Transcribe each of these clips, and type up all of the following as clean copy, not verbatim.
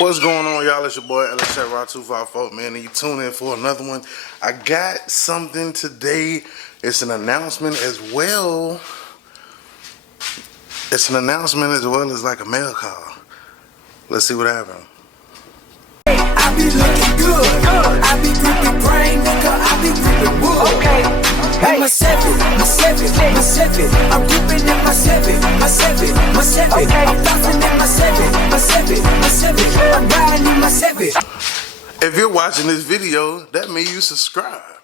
What's going on, y'all? It's your boy LSR254, man, and you tune in for another one. I got something today. It's an announcement as well. It's an announcement as well as like a mail call. Let's see what happened. I be looking good. I be gripping brain, nigga. I be gripping wood. Okay. Hey, my seven. I'm gripping in my seven. Okay. I'm flossing in my seven. I'm riding in my seven. If you're watching this video, that means you subscribe.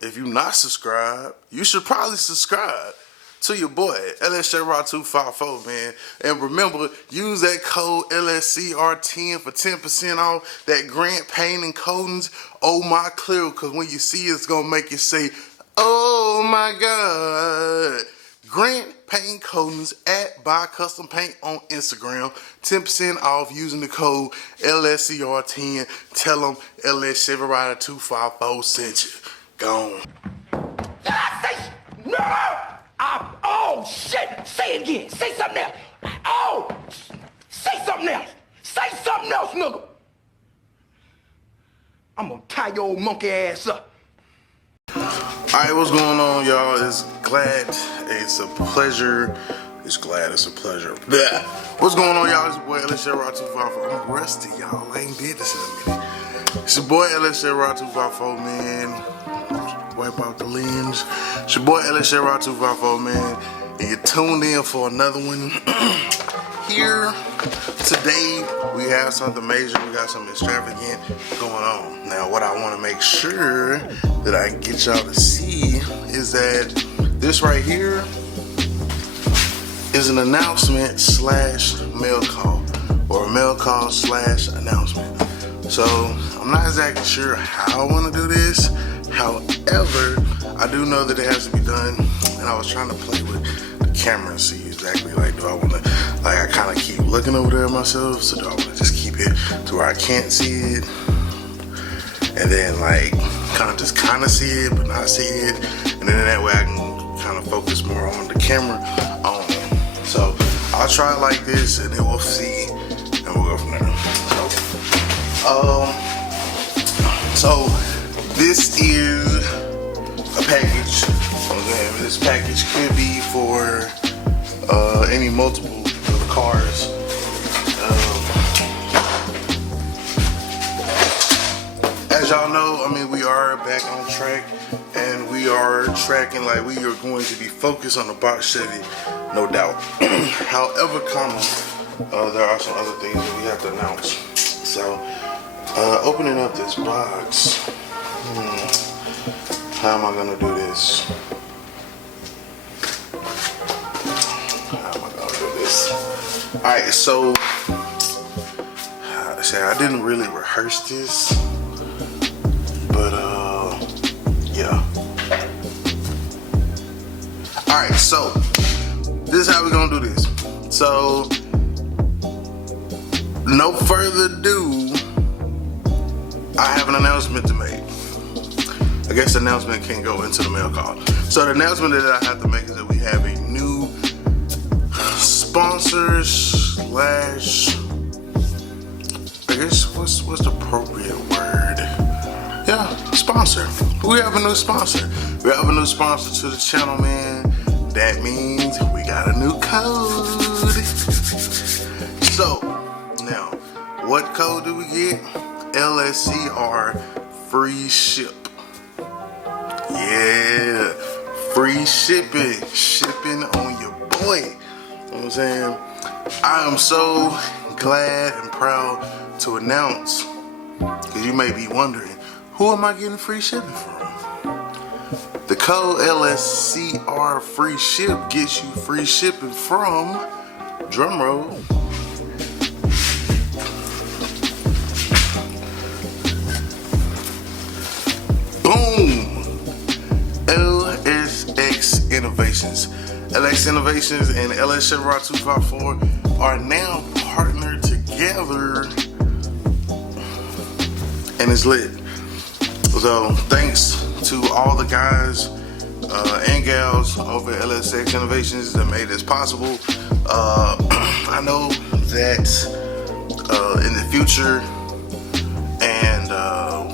If you're not subscribed, you should probably subscribe to your boy LSR254, man. And remember, use that code LSCR10 for 10% off that Grant Paint and Coatings. Oh my clear, because when you see it, it's gonna make you say, oh my God. Grant Paint Coatings at Buy Custom Paint on Instagram. 10% off using the code LSCR10. Tell them LSCR254 sent you. Gone. No! Oh, shit! Say it again. Say something else. Oh! Say something else. Say something else, nigga. I'm gonna tie your old monkey ass up. Alright, what's going on, y'all? It's a pleasure. Blech. What's going on, y'all? It's your boy LSR254. I'm rusty, y'all. I ain't did this in a minute. It's your boy LSR254, man. Wipe out the lens. It's your boy LSR254, man. And you're tuned in for another one. Here today, we have something major. We got something extravagant going on. Now, what I want to make sure that I can get y'all to see is that this right here is an announcement slash mail call, or a mail call slash announcement. So I'm not exactly sure how I want to do this. However, I do know that it has to be done, and I was trying to play with the camera and see exactly, like, do I want to, like, I kind of keep looking over there myself, so do I want to just keep it to where I can't see it, and then, like, kind of see it, but not see it, and then that way I can kind of focus more on the camera. So I'll try it like this, and then we'll see, and we'll go from there. So this is a package. Okay, this package could be for any multiple cars. As y'all know, I mean, we are back on track, and we are tracking, like, we are going to be focused on the box Chevy, no doubt. However, there are some other things that we have to announce. So, opening up this box. How am I gonna do this? Alright, so I didn't really rehearse this, but yeah. Alright, so this is how we're gonna do this. So, no further ado, I have an announcement to make. I guess the announcement can't go into the mail call. So the announcement that I have to make is that we have a new sponsor slash, I guess, what's the appropriate word? Yeah, sponsor. We have a new sponsor. We have a new sponsor to the channel, man. That means we got a new code. So, now, what code do we get? LSCR free ship. Yeah, free shipping on your boy. You know what I'm saying? I am so glad and proud to announce, because you may be wondering, who am I getting free shipping from? The code LSCR free ship gets you free shipping from, drumroll, boom, LSX Innovations. LX Innovations and LSCR254 are now partnered together, and it's lit. So thanks to all the guys and gals over at LSX Innovations that made this possible. I know that in the future, and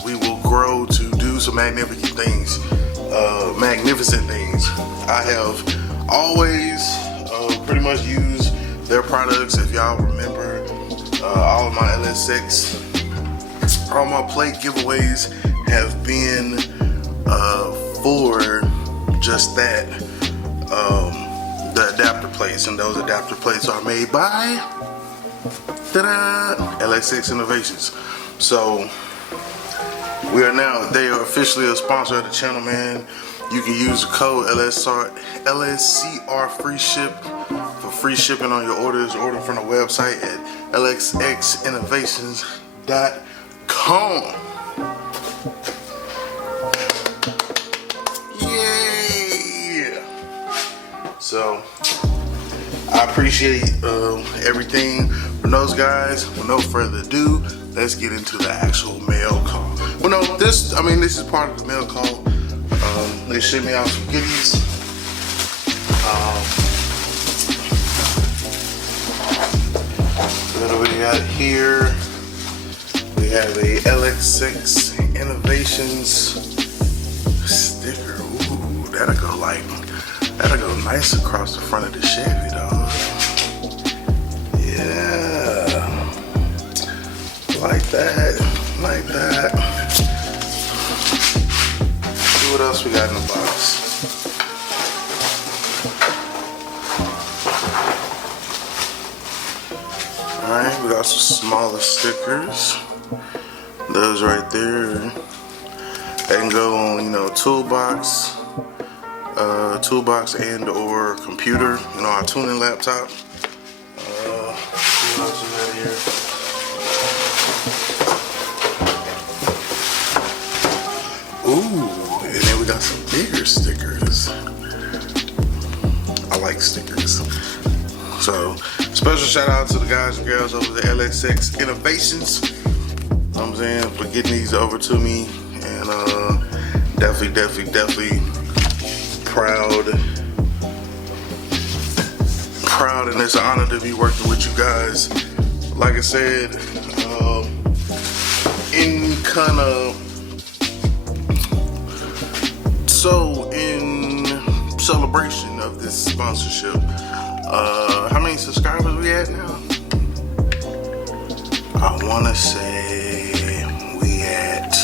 we will grow to do some magnificent things. I have always pretty much used their products. If y'all remember, all of my LS6, all my plate giveaways have been for just that, the adapter plates, and those adapter plates are made by LS6 Innovations. So they are officially a sponsor of the channel, man. You can use the code LSCR free ship for free shipping on your orders. Order from the website at lsxinnovations.com. Yeah. So I appreciate everything from those guys. With no further ado, let's get into the actual mail call. Well, no, this is part of the mail call. They shipped me out some goodies. What do we got here? We have a LX6 Innovations sticker. Ooh, that'll go nice across the front of the Chevy, dog. Yeah, like that. See what else we got in the box. Alright, we got some smaller stickers. Those right there. They can go on, toolbox and or computer, our tuning laptop. What else we got here? Ooh, and then we got some bigger stickers. I like stickers. So, special shout out to the guys and girls over the LX6 Innovations. For getting these over to me, and definitely proud, and it's an honor to be working with you guys. Like I said, in celebration of this sponsorship, how many subscribers we at now? I want to say we at,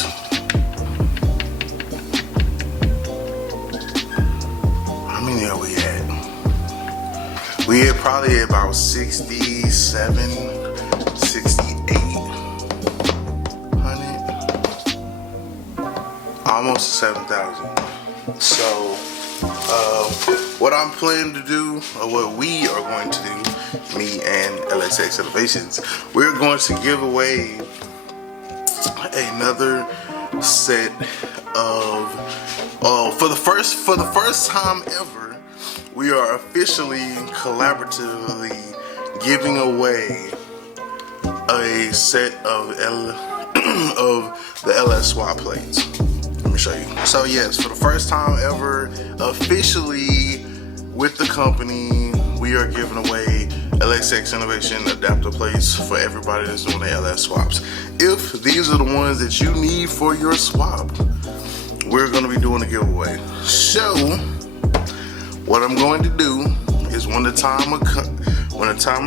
how many are we at? We at probably about 67, 6800, almost 7,000. So what I'm planning to do, or what we are going to do, me and LX6 Innovations, we're going to give away another set of, for the first time ever, we are officially collaboratively giving away a set of the LS swap plates. Let me show you. So yes, for the first time ever, officially with the company, we are giving away LX6 Innovation adapter plates for everybody that's doing the LS swaps. If these are the ones that you need for your swap, we're going to be doing a giveaway. So what I'm going to do is when the time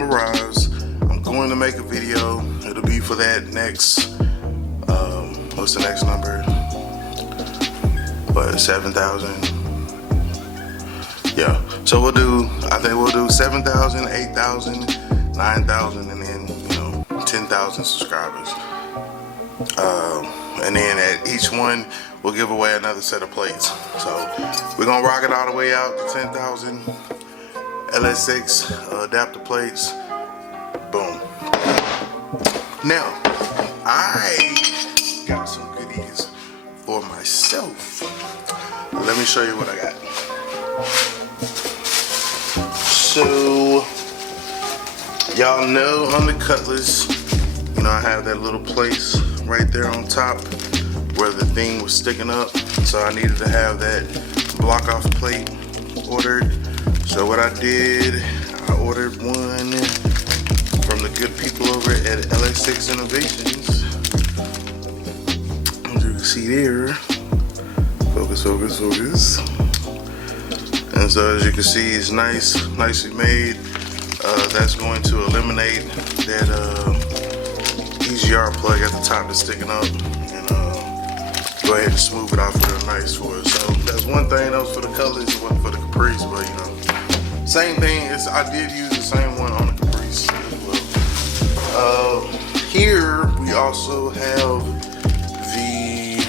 arrives, I'm going to make a video. It'll be for that next, what's the next number? What, 7,000? Yeah, so I think we'll do 7,000, 8,000, 9,000, and then 10,000 subscribers. And then at each one, we'll give away another set of plates. So we're gonna rock it all the way out to 10,000 LS6 adapter plates. Boom. Now, I got some goodies for myself. Let me show you what I got. So, y'all know on the Cutlass, I have that little place right there on top where the thing was sticking up. So I needed to have that block off plate ordered. So what I did, I ordered one from the good people over at LS6 Innovations. As you can see there, focus. And so as you can see, it's nicely made. That's going to eliminate that EGR plug at the top that's sticking up, and go ahead and smooth it out real nice for us. So that's one thing. That was for the colors, one for the Caprice, but you know, same thing. I did use the same one on the Caprice as well. Here we also have the,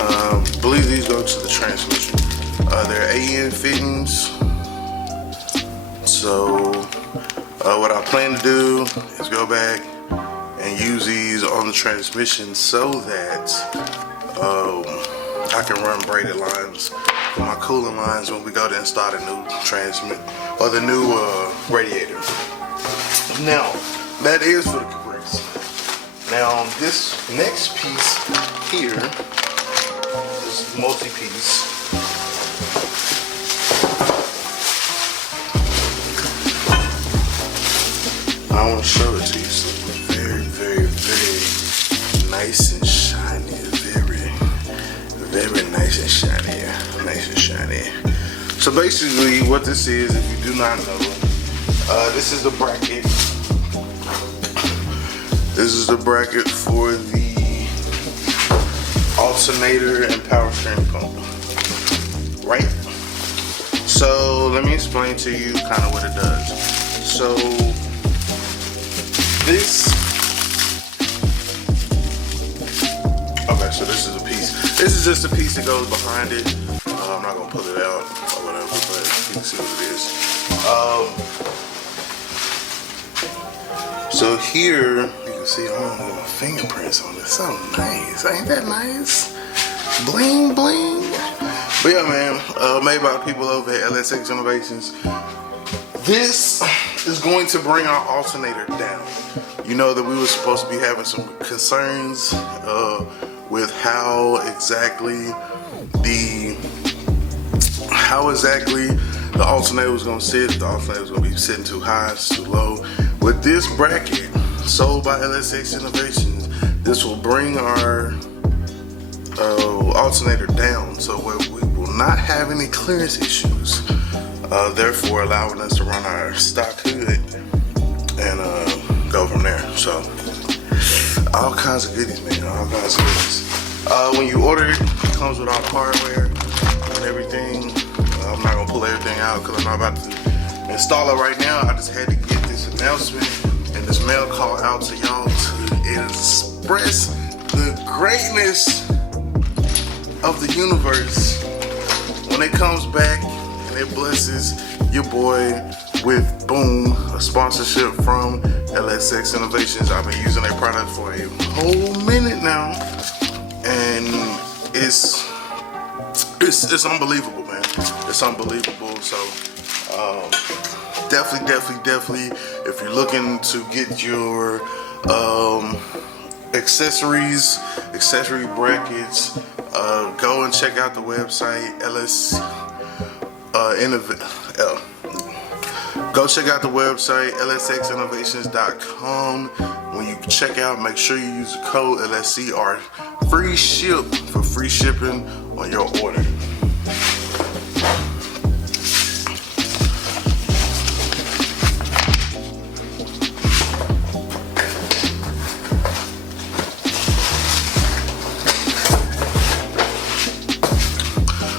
I believe these go to the transmission. They're AN fittings. So what I plan to do is go back and use these on the transmission so that I can run braided lines for my cooling lines when we go to install the new transmit or the new radiator. Now that is for the Caprice. Now this next piece here, this multi-piece, I want to show it to you. So very nice and shiny. Very nice and shiny. So basically what this is, if you do not know, this is the bracket. This is the bracket for the alternator and power steering pump. Right? So let me explain to you kind of what it does. So so this is a piece. This is just a piece that goes behind it. I'm not gonna pull it out or whatever, but you can see what it is. So here you can see my fingerprints on it. So nice, ain't that nice? Bling bling. But yeah, man, made by the people over at LS6 Innovations. This is going to bring our alternator down. You know that we were supposed to be having some concerns with how exactly the alternator was going to sit. If the alternator was going to be sitting too high, too low. With this bracket sold by LS6 Innovations, this will bring our alternator down, so we will not have any clearance issues. Therefore allowing us to run our stock hood and go from there. So all kinds of goodies, man, all kinds of goodies. When you order it, it comes with all the hardware and everything. I'm not gonna pull everything out because I'm not about to install it right now. I just had to get this announcement and this mail call out to y'all to express the greatness of the universe when it comes back. It blesses your boy with, boom, a sponsorship from LS6 Innovations. I've been using their product for a whole minute now, and it's unbelievable, man. It's unbelievable. So definitely, if you're looking to get your accessory brackets, go and check out the website Go check out the website lsxinnovations.com. When you check out, make sure you use the code LSC or free ship for free shipping on your order.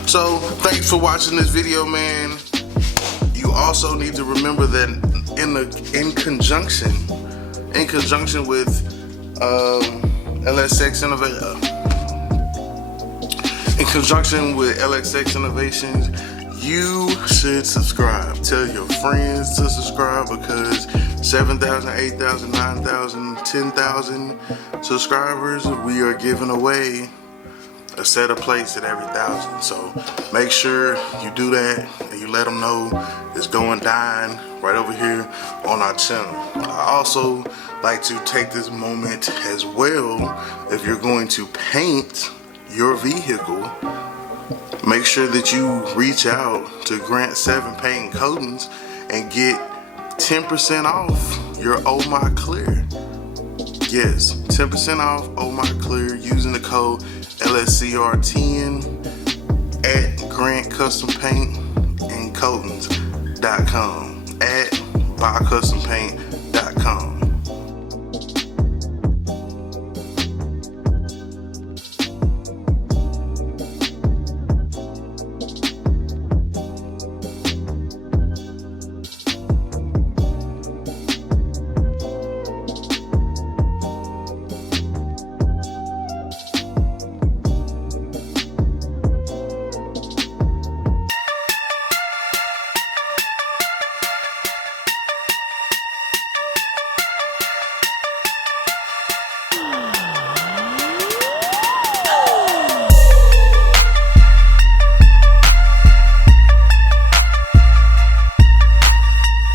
So thanks for watching this video, man. You also need to remember that in conjunction with LS6 Innovations, you should subscribe. Tell your friends to subscribe, because 7,000, 8,000, 9,000, 10,000 subscribers, we are giving away a set of plates at every 1,000. So make sure you do that and you let them know it's going down right over here on our channel. I also like to take this moment as well. If you're going to paint your vehicle, make sure that you reach out to Grant 7 Paint and Coatings and get 10% off your Oh My Clear. Yes, 10% off Oh My Clear using the code LSCR10 at Grant Custom Paint and Coatings.com at Buy Custom Paint